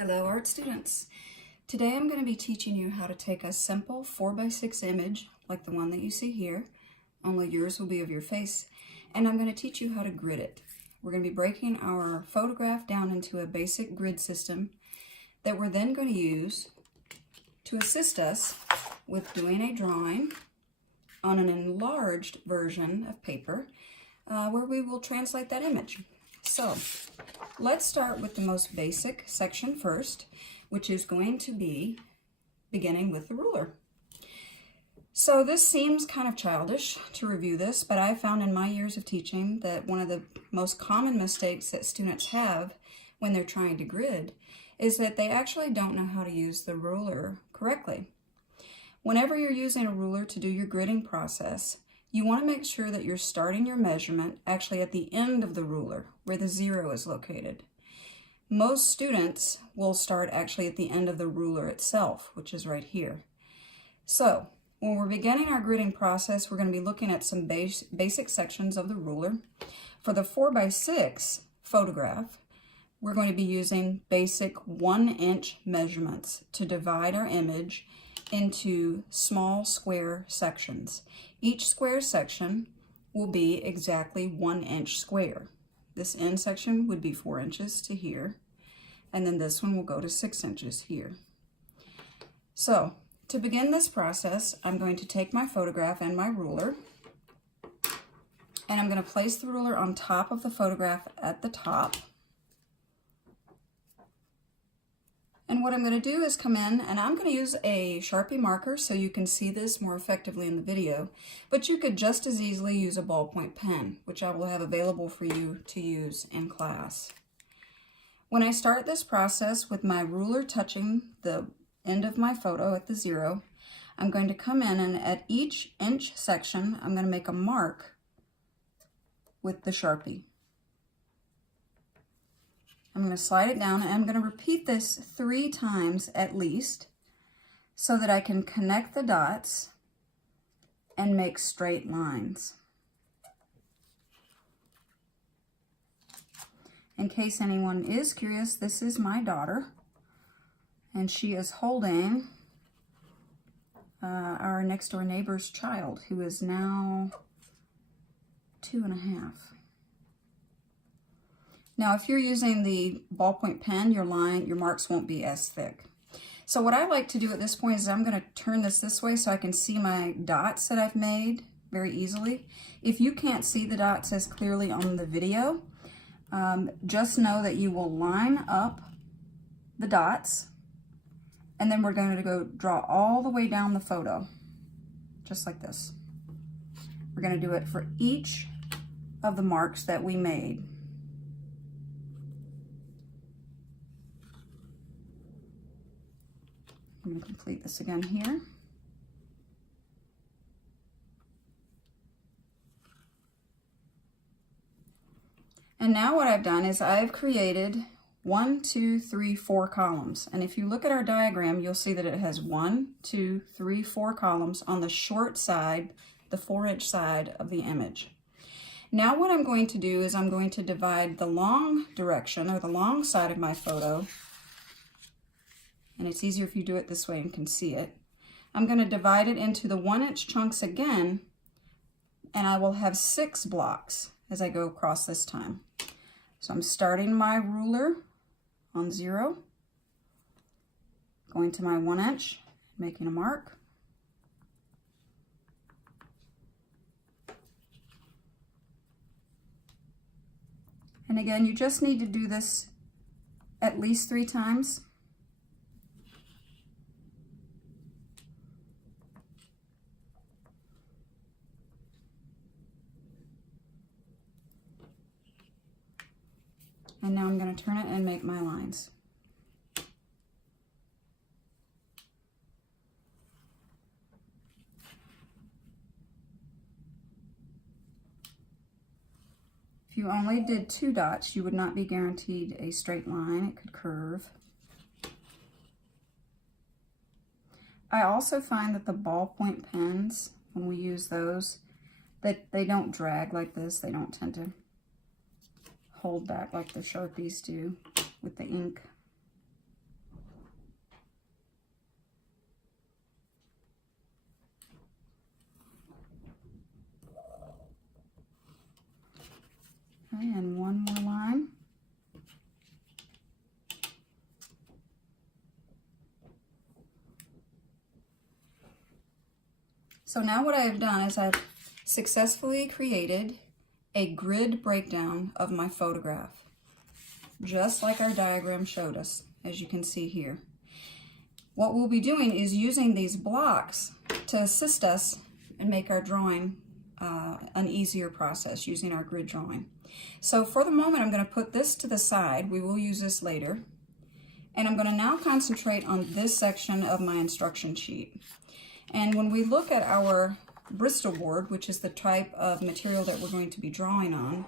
Hello art students. Today I'm going to be teaching you how to take a simple 4x6 image like the one that you see here, only yours will be of your face, and I'm going to teach you how to grid it. We're going to be breaking our photograph down into a basic grid system that we're then going to use to assist us with doing a drawing on an enlarged version of paper where we will translate that image. So let's start with the most basic section first, which is going to be beginning with the ruler. So this seems kind of childish to review this, but I found in my years of teaching that one of the most common mistakes that students have when they're trying to grid is that they actually don't know how to use the ruler correctly. Whenever you're using a ruler to do your gridding process, you want to make sure that you're starting your measurement actually at the end of the ruler, where the 0 is located. Most students will start actually at the end of the ruler itself, which is right here. So, when we're beginning our gridding process, we're going to be looking at some basic sections of the ruler. For the 4x6 photograph, we're going to be using basic 1-inch measurements to divide our image into small square sections. Each square section will be exactly 1 inch square. This end section would be 4 inches to here, and then this one will go to 6 inches here. So, to begin this process, I'm going to take my photograph and my ruler, and I'm going to place the ruler on top of the photograph at the top. And what I'm going to do is come in, and I'm going to use a Sharpie marker so you can see this more effectively in the video, but you could just as easily use a ballpoint pen, which I will have available for you to use in class. When I start this process with my ruler touching the end of my photo at the 0, I'm going to come in, and at each inch section, I'm going to make a mark with the Sharpie. I'm going to slide it down, and I'm going to repeat this 3 times at least so that I can connect the dots and make straight lines. In case anyone is curious, this is my daughter, and she is holding our next door neighbor's child, who is now 2.5. Now, if you're using the ballpoint pen, your marks won't be as thick. So what I like to do at this point is I'm going to turn this way so I can see my dots that I've made very easily. If you can't see the dots as clearly on the video, just know that you will line up the dots, and then we're going to go draw all the way down the photo, just like this. We're going to do it for each of the marks that we made. I'm going to complete this again here. And now what I've done is I've created 1, 2, 3, 4 columns. And if you look at our diagram, you'll see that it has 1, 2, 3, 4 columns on the short side, the 4-inch side of the image. Now what I'm going to do is I'm going to divide the long direction, or the long side of my photo, and it's easier if you do it this way and can see it. I'm going to divide it into the 1-inch chunks again, and I will have 6 blocks as I go across this time. So I'm starting my ruler on 0, going to my 1 inch, making a mark. And again, you just need to do this at least 3 times. And now I'm going to turn it and make my lines. If you only did 2 dots, you would not be guaranteed a straight line. It could curve. I also find that the ballpoint pens, when we use those, that they don't drag like this. They don't tend to hold back like the Sharpies do with the ink. So now what I have done is I've successfully created a grid breakdown of my photograph, just like our diagram showed us, as you can see here. What we'll be doing is using these blocks to assist us and make our drawing an easier process using our grid drawing. So for the moment, I'm going to put this to the side. We will use this later. And I'm going to now concentrate on this section of my instruction sheet. And when we look at our Bristol board, which is the type of material that we're going to be drawing on,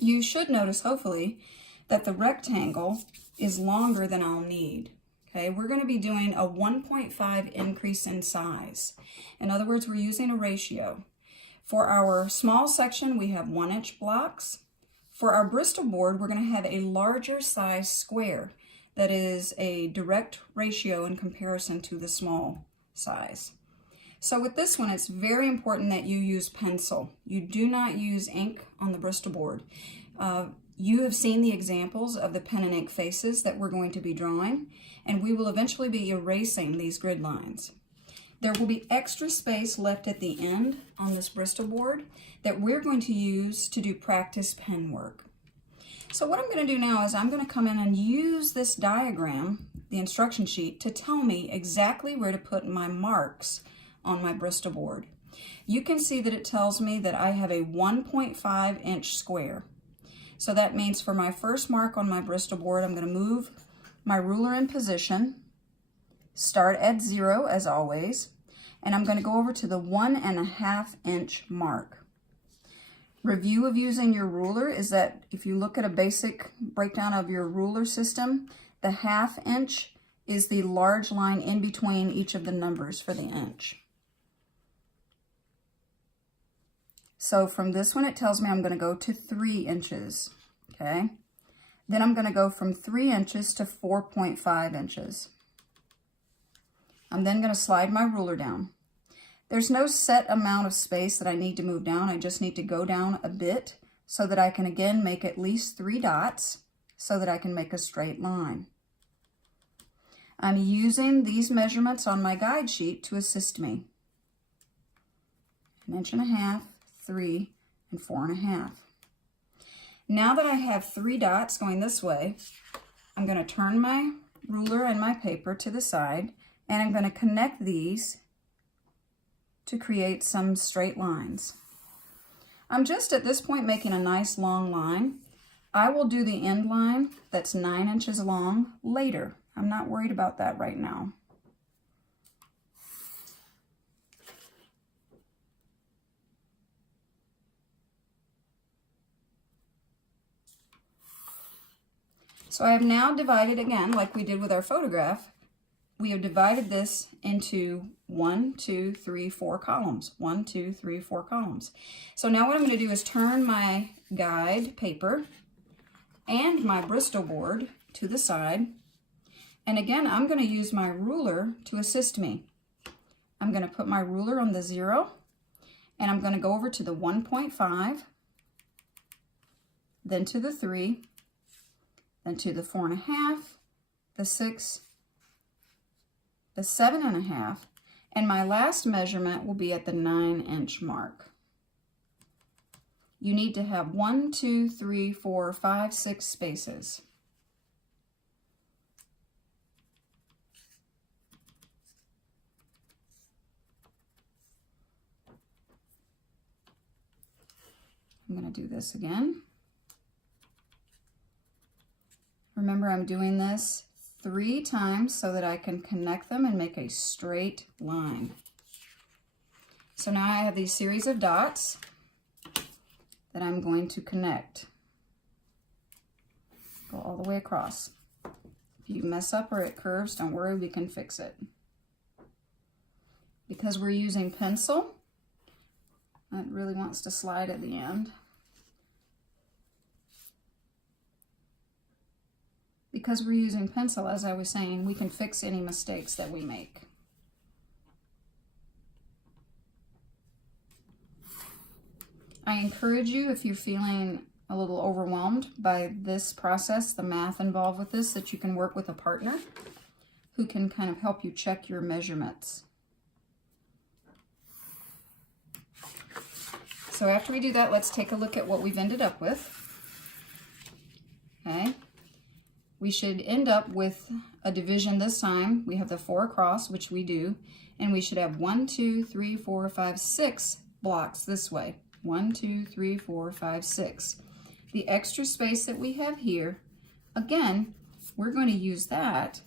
you should notice, hopefully, that the rectangle is longer than I'll need. Okay, we're going to be doing a 1.5 increase in size. In other words, we're using a ratio. For our small section, we have 1-inch blocks. For our Bristol board, we're going to have a larger size square that is a direct ratio in comparison to the small size. So with this one, it's very important that you use pencil. You do not use ink on the Bristol board. You have seen the examples of the pen and ink faces that we're going to be drawing, and we will eventually be erasing these grid lines. There will be extra space left at the end on this Bristol board that we're going to use to do practice pen work. So what I'm going to do now is I'm going to come in and use this diagram, the instruction sheet, to tell me exactly where to put my marks on my Bristol board. You can see that it tells me that I have a 1.5 inch square. So that means for my first mark on my Bristol board, I'm going to move my ruler in position, start at 0 as always, and I'm going to go over to the 1.5 inch mark. Review of using your ruler is that if you look at a basic breakdown of your ruler system, the 1/2 inch is the large line in between each of the numbers for the inch. So from this one, it tells me I'm going to go to 3 inches, okay? Then I'm going to go from 3 inches to 4.5 inches. I'm then going to slide my ruler down. There's no set amount of space that I need to move down. I just need to go down a bit so that I can again make at least 3 dots so that I can make a straight line. I'm using these measurements on my guide sheet to assist me. 1.5 inches, 3, and 4.5. Now that I have 3 dots going this way, I'm going to turn my ruler and my paper to the side, and I'm going to connect these to create some straight lines. I'm just at this point making a nice long line. I will do the end line that's 9 inches long later. I'm not worried about that right now. So I have now divided again, like we did with our photograph. We have divided this into 1, 2, 3, 4 columns. 1, 2, 3, 4 columns. So now what I'm going to do is turn my guide paper and my Bristol board to the side. And again, I'm going to use my ruler to assist me. I'm going to put my ruler on the 0, and I'm going to go over to the 1.5, then to the 3, then to the 4.5, the 6, the 7.5, and my last measurement will be at the 9 inch mark. You need to have 1, 2, 3, 4, 5, 6 spaces. I'm going to do this again. Remember, I'm doing this 3 times so that I can connect them and make a straight line. So now I have these series of dots that I'm going to connect. Go all the way across. If you mess up or it curves, don't worry, we can fix it. Because we're using pencil, it really wants to slide at the end. Because we're using pencil, as I was saying, we can fix any mistakes that we make. I encourage you, if you're feeling a little overwhelmed by this process, the math involved with this, that you can work with a partner who can kind of help you check your measurements. so after we do that, let's take a look at what we've ended up with. Okay, we should end up with a division this time. We have the 4 across, which we do, and we should have 1, 2, 3, 4, 5, 6 blocks this way. 1, 2, 3, 4, 5, 6. The extra space that we have here, again, we're going to use that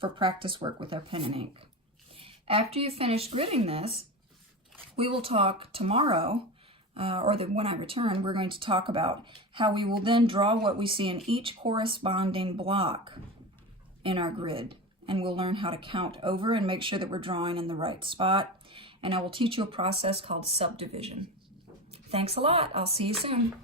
for practice work with our pen and ink. After you finish gridding this, we will talk tomorrow, when I return, we're going to talk about how we will then draw what we see in each corresponding block in our grid. And we'll learn how to count over and make sure that we're drawing in the right spot. And I will teach you a process called subdivision. Thanks a lot. I'll see you soon.